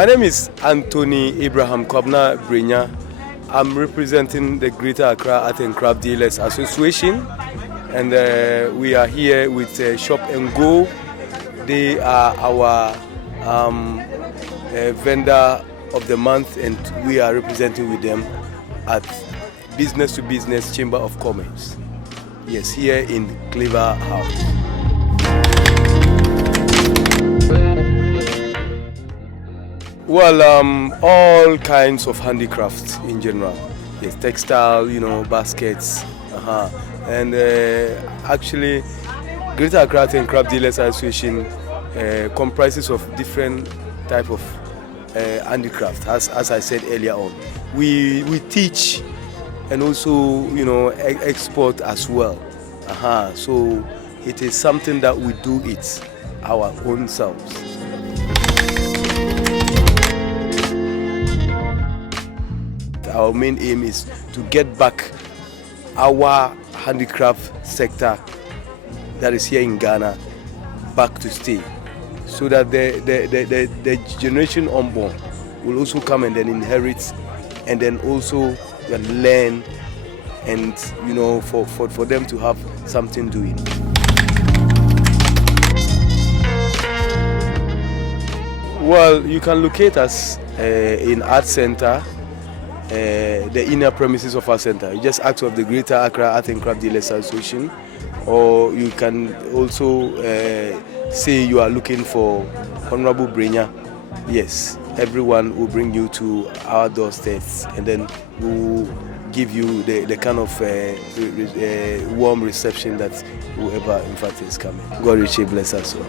My name is Anthony Abraham Kwabna Brenya. I'm representing the Greater Accra Art and Craft Dealers Association, and we are here with Shop and Go. They are our vendor of the month, and we are representing with them at Business to Business Chamber of Commerce. Yes, here in Clever House. Well, all kinds of handicrafts in general. Yes, textile, baskets. And actually, Greater Accra Art and Craft Dealers Association comprises of different type of handicraft. As I said earlier on, we teach and also export as well. So it is something that we do it our own selves. Our main aim is to get back our handicraft sector that is here in Ghana back to stay, so that the generation unborn will also come and then inherit, and then also learn, and for them to have something doing. Well, you can locate us in Art Center, the inner premises of our center. You just ask of the Greater Accra Art and Craft Dealers Association, or you can also say you are looking for Honorable Brenya. Yes, everyone will bring you to our doorsteps, and then we'll give you the kind of warm reception that whoever in fact is coming. God richly bless us all.